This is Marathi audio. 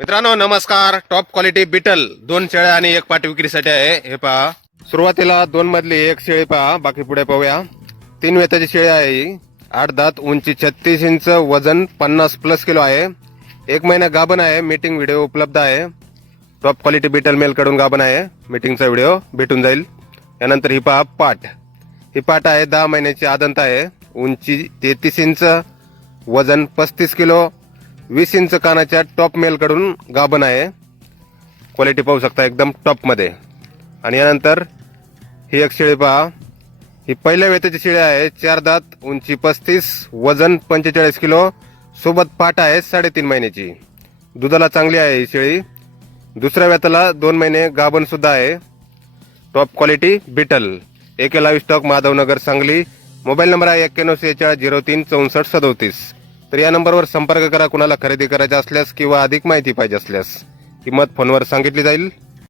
मित्रांनो नमस्कार. टॉप क्वालिटी बिटल दोन शेळ्या आणि एक पाट विक्रीसाठी आहे. हे पहा. सुरुवातीला दोन मधली एक शेळी पहा. बाकी पुढे पाहूया. तीन वेताची शेळी आहे आठ दात उंची छत्तीस इंच वजन पन्नास प्लस किलो आहे. एक महिना गाभण आहे. मीटिंग व्हिडिओ उपलब्ध आहे. टॉप क्वालिटी बिटल मेलकडून गाभण आहे. मीटिंगचा व्हिडिओ भेटून जाईल. यानंतर ही पहा पाठ ही पाट आहे. दहा महिन्याची आदंत आहे. उंची तेहतीस इंच वजन पस्तीस किलो वीस इंच कानाच्या टॉप मेलकडून गाभण आहे. क्वालिटी पाहू शकता एकदम टॉपमध्ये आणि यानंतर ही एक शेळी पहा. ही पहिल्या वेताची शेळी आहे. चार दात उंची पस्तीस वजन पंचेचाळीस किलो सोबत पाट आहे साडेतीन महिन्याची. दुधाला चांगली आहे ही शेळी. दुसऱ्या वेताला दोन महिने गाभणसुद्धा आहे. टॉप क्वालिटी बिटल एके livestock Madhavnagar Sangli. Mobile number आहे एक्क्याण्णव सेहेचाळीस झिरो तीन चौसष्ट सदोतीस. तर या नंबरवर संपर्क करा कुणाला खरेदी करायचा असल्यास किंवा अधिक माहिती पाहिजे असल्यास. किंमत फोनवर सांगितली जाईल.